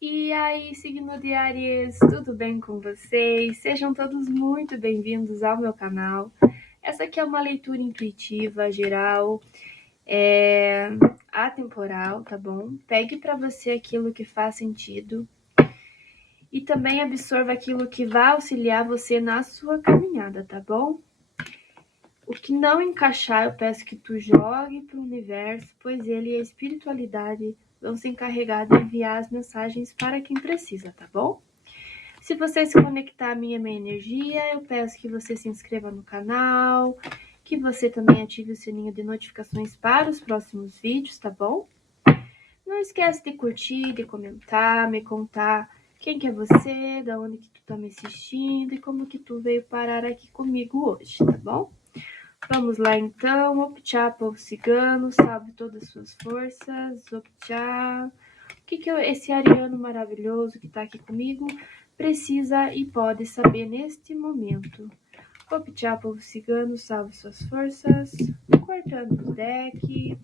E aí, signo de Áries, tudo bem com vocês? Sejam todos muito bem-vindos ao meu canal. Essa aqui é uma leitura intuitiva, geral, é atemporal, tá bom? Pegue para você aquilo que faz sentido e também absorva aquilo que vai auxiliar você na sua caminhada, tá bom? O que não encaixar, eu peço que tu jogue para o universo, pois ele e a espiritualidade vão se encarregar de enviar as mensagens para quem precisa, tá bom? Se você se conectar à minha energia, eu peço que você se inscreva no canal, que você também ative o sininho de notificações para os próximos vídeos, tá bom? Não esquece de curtir, de comentar, me contar quem que é você, da onde que tu tá me assistindo e como que tu veio parar aqui comigo hoje, tá bom? Vamos lá então, Optcha, povo cigano, salve todas as suas forças, Optcha. O que esse ariano maravilhoso que tá aqui comigo precisa e pode saber neste momento? Optcha, povo cigano, salve suas forças, cortando o deck.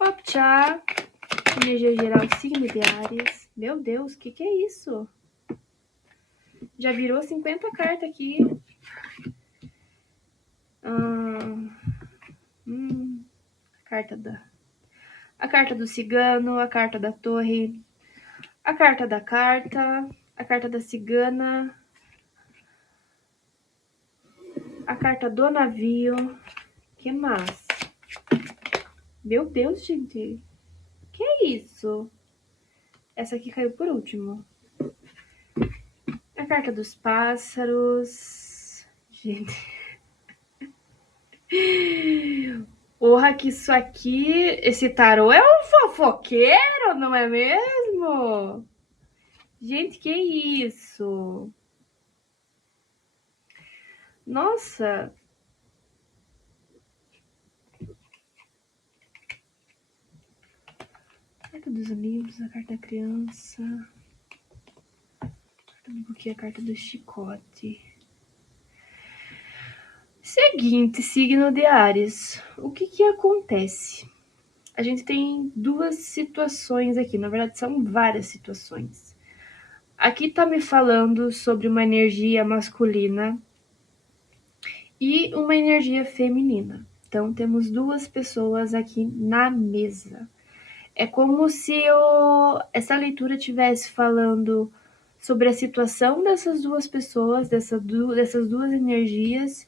Optcha, energia geral, signo de Áries. Meu Deus, o que é isso? Já virou 50 cartas aqui. Carta da a carta do cigano, a carta da torre, a carta da carta, a carta da cigana, a carta do navio. Que mais? Meu Deus, gente. Que é isso? Essa aqui caiu por último. A carta dos pássaros. Gente. Porra, que isso aqui. Esse tarô é um fofoqueiro, não é mesmo? Gente, que isso? Nossa. A carta dos amigos, a carta da criança. A carta do buquê, a carta do chicote. Seguinte, signo de Áries. O que acontece? A gente tem duas situações aqui, na verdade são várias situações. Aqui tá me falando sobre uma energia masculina e uma energia feminina. Então temos duas pessoas aqui na mesa. É como se essa leitura estivesse falando sobre a situação dessas duas pessoas, dessas duas energias,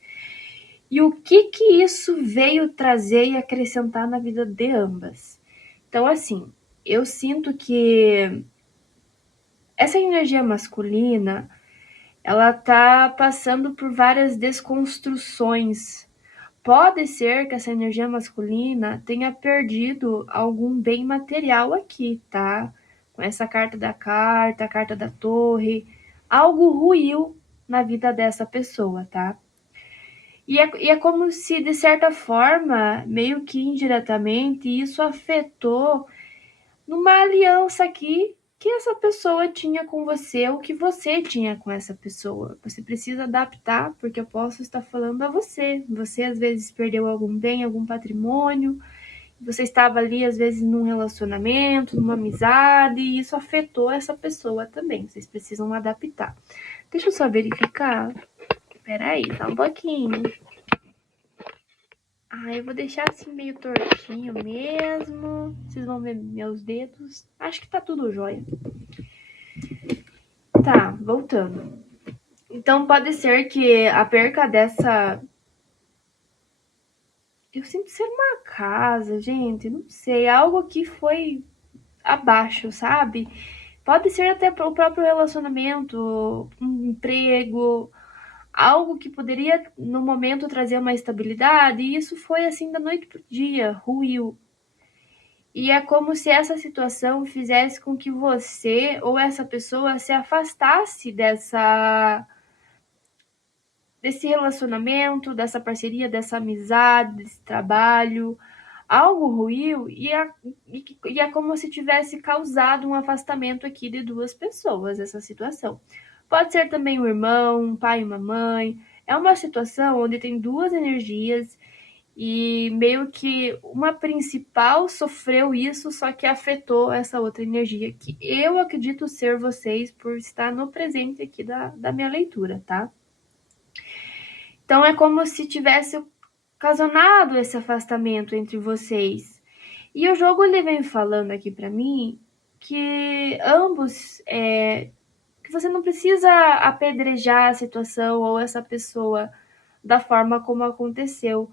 e o que isso veio trazer e acrescentar na vida de ambas. Então, assim, eu sinto que essa energia masculina, ela tá passando por várias desconstruções. Pode ser que essa energia masculina tenha perdido algum bem material aqui, tá? Com essa carta da carta, a carta da torre, algo ruiu na vida dessa pessoa, tá? E é como se, de certa forma, meio que indiretamente, isso afetou numa aliança aqui que essa pessoa tinha com você, ou que você tinha com essa pessoa. Você precisa adaptar, porque eu posso estar falando a você. Você, às vezes, perdeu algum bem, algum patrimônio, você estava ali, às vezes, num relacionamento, numa amizade, e isso afetou essa pessoa também. Vocês precisam adaptar. Deixa eu só verificar. Peraí, só um pouquinho. Ah, eu vou deixar assim meio tortinho mesmo. Vocês vão ver meus dedos. Acho que tá tudo jóia. Tá, voltando. Então pode ser que a perca dessa. Eu sinto ser uma casa, gente. Não sei. Algo que foi abaixo, sabe? Pode ser até o próprio relacionamento, um emprego, algo que poderia no momento trazer uma estabilidade. E isso foi assim da noite pro dia, ruiu. E é como se essa situação fizesse com que você ou essa pessoa se afastasse desse relacionamento, dessa parceria, dessa amizade, desse trabalho. Algo ruiu e é como se tivesse causado um afastamento aqui de duas pessoas, essa situação. Pode ser também um irmão, um pai e uma mãe. É uma situação onde tem duas energias E meio que uma principal sofreu isso, só que afetou essa outra energia, que eu acredito ser vocês por estar no presente aqui da minha leitura, tá? Então é como se tivesse ocasionado esse afastamento entre vocês. E o jogo ele vem falando aqui para mim que ambos que você não precisa apedrejar a situação ou essa pessoa da forma como aconteceu,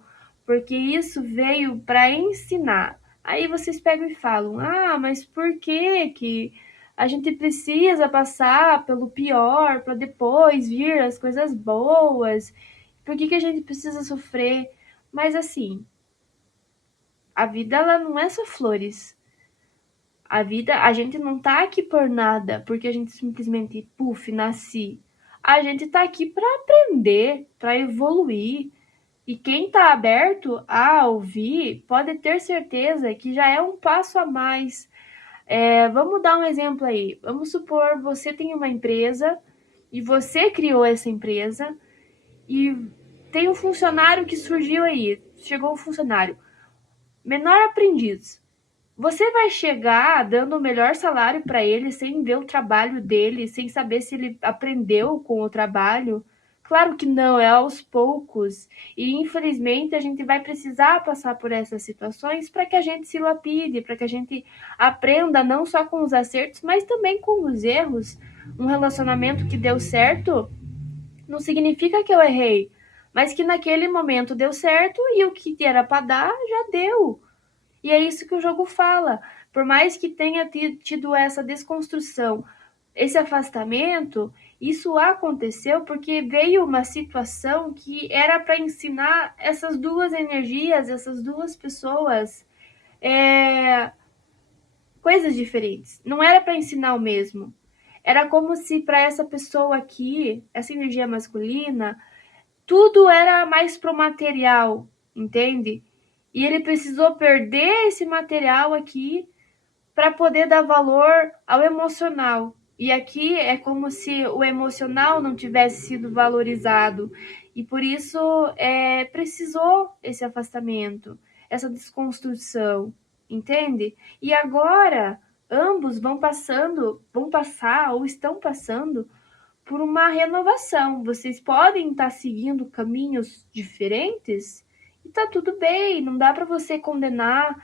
porque isso veio para ensinar. Aí vocês pegam e falam: "Ah, mas por que a gente precisa passar pelo pior para depois vir as coisas boas? Por que a gente precisa sofrer?" Mas assim, a vida ela não é só flores. A vida, a gente não tá aqui por nada, porque a gente simplesmente, puf, nasci. A gente tá aqui para aprender, para evoluir. E quem tá aberto a ouvir, pode ter certeza que já é um passo a mais. Vamos dar um exemplo aí. Vamos supor você tem uma empresa e você criou essa empresa e tem um funcionário que surgiu aí. Chegou um funcionário, menor aprendiz. Você vai chegar dando o melhor salário para ele sem ver o trabalho dele, sem saber se ele aprendeu com o trabalho? Claro que não, é aos poucos. E infelizmente a gente vai precisar passar por essas situações para que a gente se lapide, para que a gente aprenda não só com os acertos, mas também com os erros. Um relacionamento que deu certo não significa que eu errei, mas que naquele momento deu certo e o que era para dar já deu. E é isso que o jogo fala. Por mais que tenha tido essa desconstrução, esse afastamento, isso aconteceu porque veio uma situação que era para ensinar essas duas energias, essas duas pessoas, é, coisas diferentes. Não era para ensinar o mesmo. Era como se para essa pessoa aqui, essa energia masculina, tudo era mais pro material, entende? E ele precisou perder esse material aqui para poder dar valor ao emocional. E aqui é como se o emocional não tivesse sido valorizado. E por isso precisou esse afastamento, essa desconstrução, entende? E agora ambos vão passar ou estão passando por uma renovação. Vocês podem estar seguindo caminhos diferentes e tá tudo bem, não dá para você condenar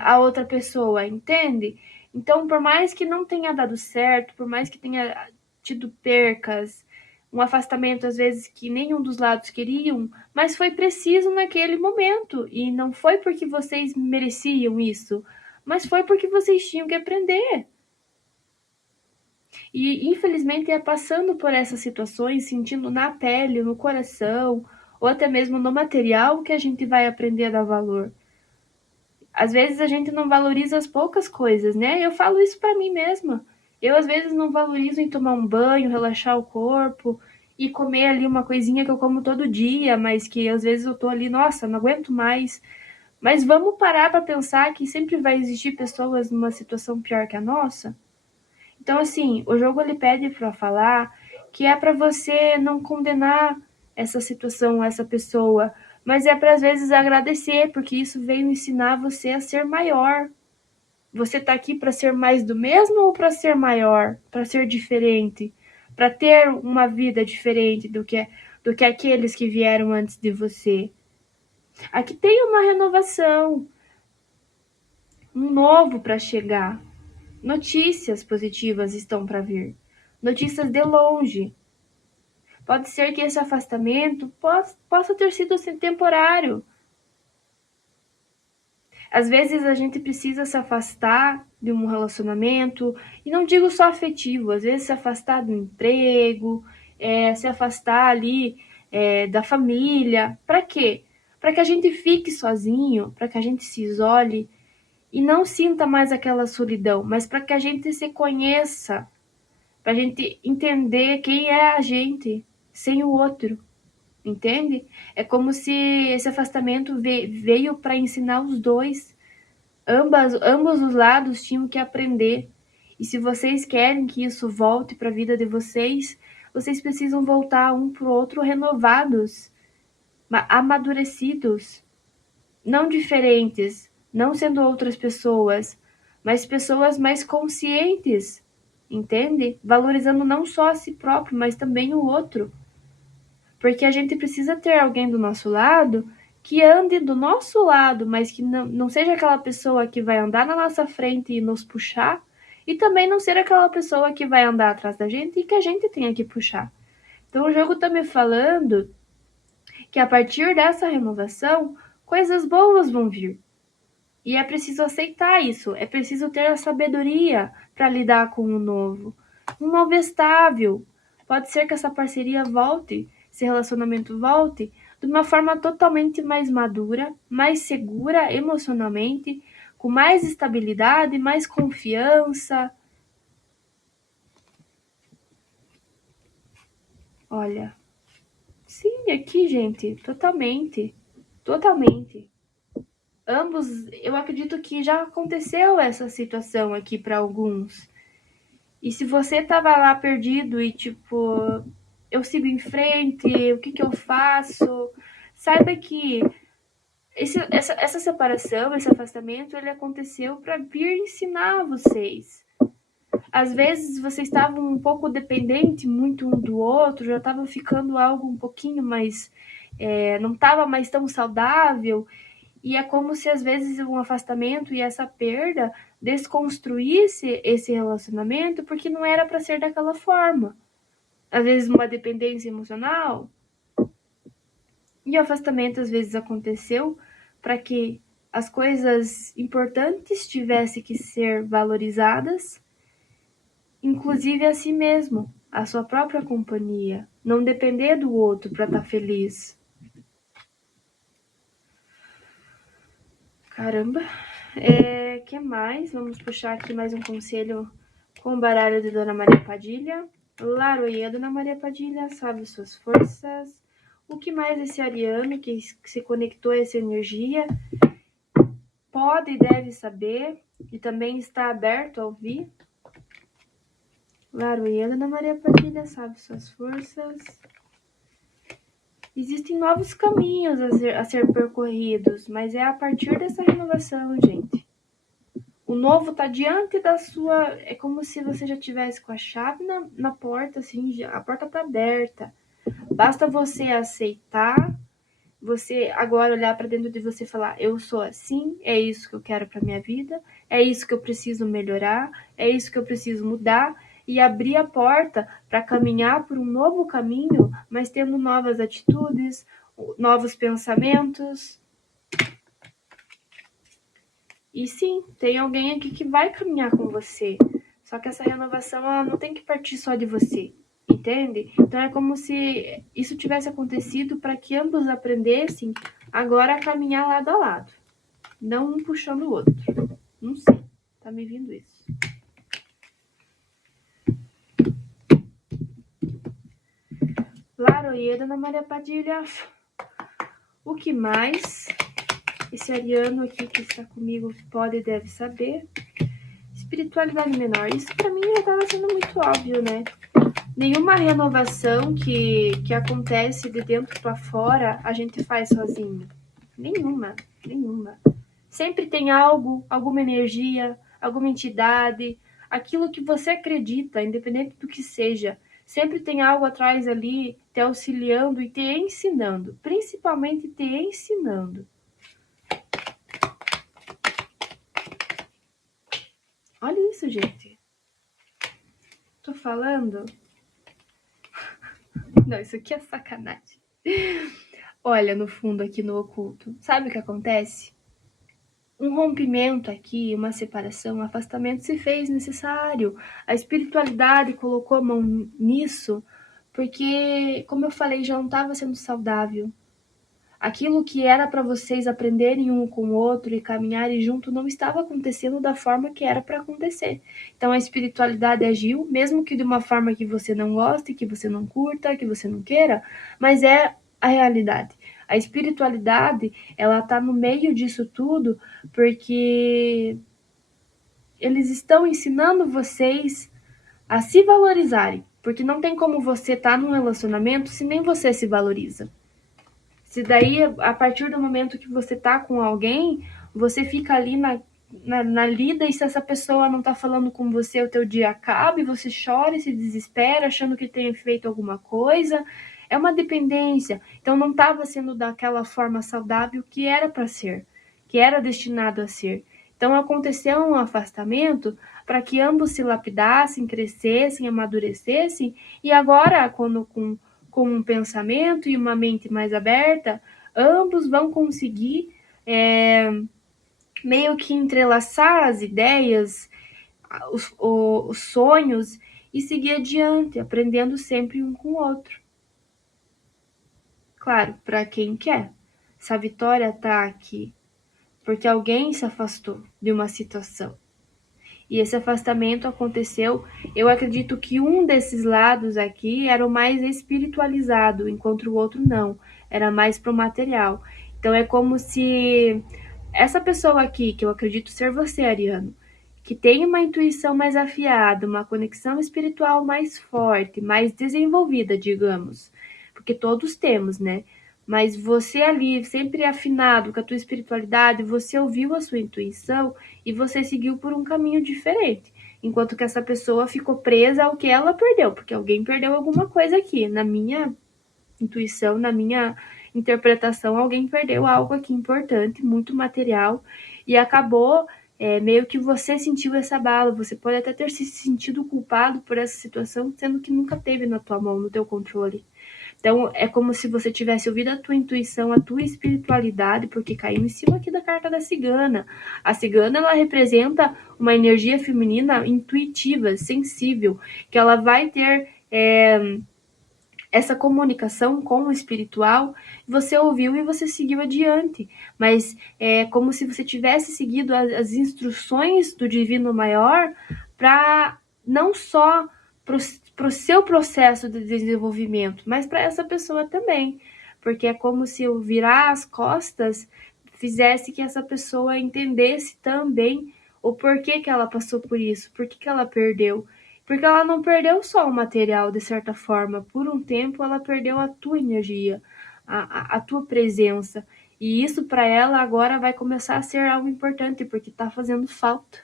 a outra pessoa, entende? Então, por mais que não tenha dado certo, por mais que tenha tido percas, um afastamento às vezes que nenhum dos lados queriam, mas foi preciso naquele momento e não foi porque vocês mereciam isso, mas foi porque vocês tinham que aprender. E infelizmente é passando por essas situações, sentindo na pele, no coração, ou até mesmo no material que a gente vai aprender a dar valor. Às vezes a gente não valoriza as poucas coisas, né? Eu falo isso para mim mesma. Eu às vezes não valorizo em tomar um banho, relaxar o corpo e comer ali uma coisinha que eu como todo dia, mas que às vezes eu tô ali, nossa, não aguento mais. Mas vamos parar para pensar que sempre vai existir pessoas numa situação pior que a nossa? Então, assim, o jogo ele pede para falar que é para você não condenar essa situação, essa pessoa, mas é para às vezes agradecer, porque isso veio ensinar você a ser maior. Você tá aqui para ser mais do mesmo ou para ser maior, para ser diferente, para ter uma vida diferente do que aqueles que vieram antes de você. Aqui tem uma renovação, um novo para chegar. Notícias positivas estão para vir. Notícias de longe. Pode ser que esse afastamento possa ter sido assim, temporário. Às vezes a gente precisa se afastar de um relacionamento, e não digo só afetivo, às vezes se afastar do emprego, se afastar ali da família. Para quê? Para que a gente fique sozinho, para que a gente se isole e não sinta mais aquela solidão, mas para que a gente se conheça, para a gente entender quem é a gente sem o outro, entende? É como se esse afastamento veio para ensinar os dois. Ambos os lados tinham que aprender. E se vocês querem que isso volte para a vida de vocês, vocês precisam voltar um para o outro renovados, amadurecidos. não diferentes, não sendo outras pessoas, mas pessoas mais conscientes, entende? Valorizando não só a si próprio, mas também o outro. Porque a gente precisa ter alguém do nosso lado que ande do nosso lado, mas que não seja aquela pessoa que vai andar na nossa frente e nos puxar, e também não ser aquela pessoa que vai andar atrás da gente e que a gente tenha que puxar. Então o jogo está me falando que a partir dessa renovação, coisas boas vão vir. E é preciso aceitar isso, é preciso ter a sabedoria para lidar com o novo. Um novo estável. Pode ser que essa parceria volte, esse relacionamento volte, de uma forma totalmente mais madura, mais segura emocionalmente, com mais estabilidade, mais confiança. Olha, sim, aqui, gente, totalmente, totalmente. Ambos, eu acredito que já aconteceu essa situação aqui para alguns. E se você tava lá perdido e tipo, eu sigo em frente, o que que eu faço? Saiba que essa separação, esse afastamento, ele aconteceu para vir ensinar vocês. Às vezes vocês estavam um pouco dependentes muito um do outro, já estava ficando algo um pouquinho mais. Não estava mais tão saudável. E é como se às vezes um afastamento e essa perda desconstruísse esse relacionamento porque não era para ser daquela forma. Às vezes uma dependência emocional. E o afastamento às vezes aconteceu para que as coisas importantes tivessem que ser valorizadas, inclusive a si mesmo, a sua própria companhia, não depender do outro para estar feliz. Caramba. Que mais? Vamos puxar aqui mais um conselho com o baralho de Dona Maria Padilha. Laroia, Dona Maria Padilha, sabe suas forças. O que mais esse ariano que se conectou a essa energia pode e deve saber e também está aberto a ouvir? Laroia, Dona Maria Padilha, sabe suas forças. Existem novos caminhos a ser percorridos, mas é a partir dessa renovação, gente. O novo tá diante da sua. É como se você já tivesse com a chave na porta, assim, a porta tá aberta. Basta você aceitar, você agora olhar para dentro de você e falar: eu sou assim, é isso que eu quero para minha vida, é isso que eu preciso melhorar, é isso que eu preciso mudar. E abrir a porta para caminhar por um novo caminho, mas tendo novas atitudes, novos pensamentos. E sim, tem alguém aqui que vai caminhar com você. Só que essa renovação ela não tem que partir só de você, entende? Então é como se isso tivesse acontecido para que ambos aprendessem agora a caminhar lado a lado, não um puxando o outro. Não sei, tá me vindo isso. Laroie, Dona Maria Padilha, o que mais esse ariano aqui que está comigo pode e deve saber? Espiritualidade menor, isso para mim já estava sendo muito óbvio, né? Nenhuma renovação que acontece de dentro para fora a gente faz sozinho. Nenhuma, nenhuma. Sempre tem algo, alguma energia, alguma entidade, aquilo que você acredita, independente do que seja. Sempre tem algo atrás ali te auxiliando e te ensinando, principalmente te ensinando. Olha isso, gente. Tô falando. Não, isso aqui é sacanagem. Olha no fundo aqui no oculto. Sabe o que acontece? Um rompimento aqui, uma separação, um afastamento se fez necessário. A espiritualidade colocou a mão nisso porque, como eu falei, já não estava sendo saudável. Aquilo que era para vocês aprenderem um com o outro e caminharem junto não estava acontecendo da forma que era para acontecer. Então a espiritualidade agiu, mesmo que de uma forma que você não goste, que você não curta, que você não queira, mas é a realidade. A espiritualidade, ela tá no meio disso tudo porque eles estão ensinando vocês a se valorizarem, porque não tem como você estar num relacionamento se nem você se valoriza. Se daí, a partir do momento que você tá com alguém, você fica ali na lida, e se essa pessoa não tá falando com você, o teu dia acaba e você chora e se desespera, achando que tem feito alguma coisa. É uma dependência. Então não estava sendo daquela forma saudável que era para ser, que era destinado a ser. Então aconteceu um afastamento para que ambos se lapidassem, crescessem, amadurecessem, e agora, quando com um pensamento e uma mente mais aberta, ambos vão conseguir meio que entrelaçar as ideias, os sonhos, e seguir adiante, aprendendo sempre um com o outro. Claro, para quem quer. Se a vitória está aqui porque alguém se afastou de uma situação, e esse afastamento aconteceu, eu acredito que um desses lados aqui era o mais espiritualizado, enquanto o outro não, era mais pro material. Então é como se essa pessoa aqui, que eu acredito ser você, Ariano, que tem uma intuição mais afiada, uma conexão espiritual mais forte, mais desenvolvida, digamos, porque todos temos, né? Mas você ali, sempre afinado com a tua espiritualidade, você ouviu a sua intuição e você seguiu por um caminho diferente. Enquanto que essa pessoa ficou presa ao que ela perdeu, porque alguém perdeu alguma coisa aqui. Na minha intuição, na minha interpretação, alguém perdeu algo aqui importante, muito material, e acabou meio que você sentiu essa bala. Você pode até ter se sentido culpado por essa situação, sendo que nunca teve na tua mão, no teu controle. Então, é como se você tivesse ouvido a tua intuição, a tua espiritualidade, porque caiu em cima aqui da carta da cigana. A cigana, ela representa uma energia feminina intuitiva, sensível, que ela vai ter essa comunicação com o espiritual. Você ouviu e você seguiu adiante, mas é como se você tivesse seguido as instruções do Divino Maior para não só para o seu processo de desenvolvimento, mas para essa pessoa também, porque é como se eu virar as costas fizesse que essa pessoa entendesse também o porquê que ela passou por isso, por que ela perdeu. Porque ela não perdeu só o material, de certa forma. Por um tempo, ela perdeu a tua energia, a tua presença. E isso para ela agora vai começar a ser algo importante, porque está fazendo falta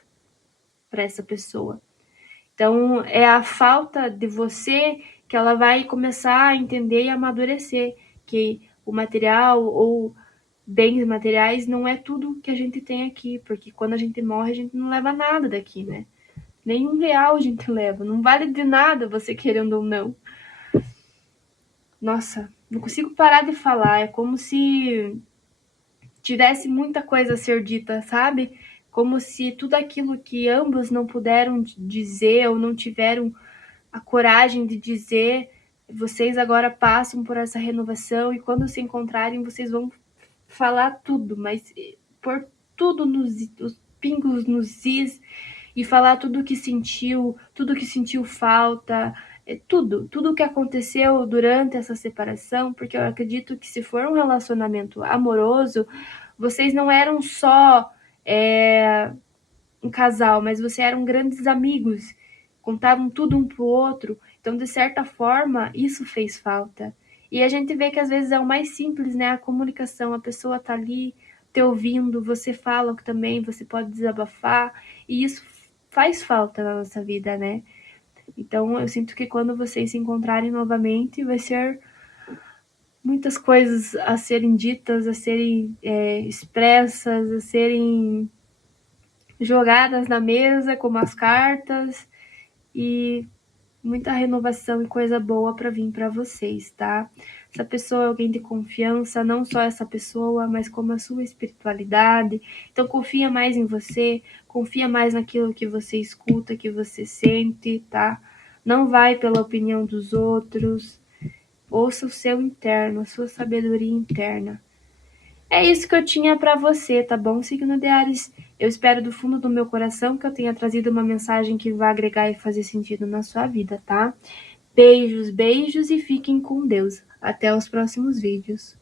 para essa pessoa. Então, é a falta de você que ela vai começar a entender e amadurecer que o material ou bens materiais não é tudo que a gente tem aqui, porque quando a gente morre, a gente não leva nada daqui, né? Nem R$1 a gente leva. Não vale de nada você querendo ou não. Nossa, não consigo parar de falar. É como se tivesse muita coisa a ser dita, sabe? Como se tudo aquilo que ambos não puderam dizer ou não tiveram a coragem de dizer, vocês agora passam por essa renovação e quando se encontrarem, vocês vão falar tudo, mas por tudo os pingos nos is, e falar tudo que sentiu falta, tudo que aconteceu durante essa separação, porque eu acredito que se for um relacionamento amoroso, vocês não eram só um casal, mas vocês eram grandes amigos, contavam tudo um pro outro, então de certa forma isso fez falta. E a gente vê que às vezes é o mais simples, né? A comunicação, a pessoa tá ali te ouvindo, você fala também, você pode desabafar, e isso faz falta na nossa vida, né? Então eu sinto que quando vocês se encontrarem novamente, vai ser muitas coisas a serem ditas, a serem expressas, a serem jogadas na mesa, como as cartas, e muita renovação e coisa boa para vir para vocês, tá? Essa pessoa é alguém de confiança, não só essa pessoa, mas como a sua espiritualidade. Então confia mais em você, confia mais naquilo que você escuta, que você sente, tá? Não vai pela opinião dos outros. Ouça o seu interno, a sua sabedoria interna. É isso que eu tinha para você, tá bom, signo de Áries? Eu espero do fundo do meu coração que eu tenha trazido uma mensagem que vai agregar e fazer sentido na sua vida, tá? Beijos, beijos e fiquem com Deus. Até os próximos vídeos.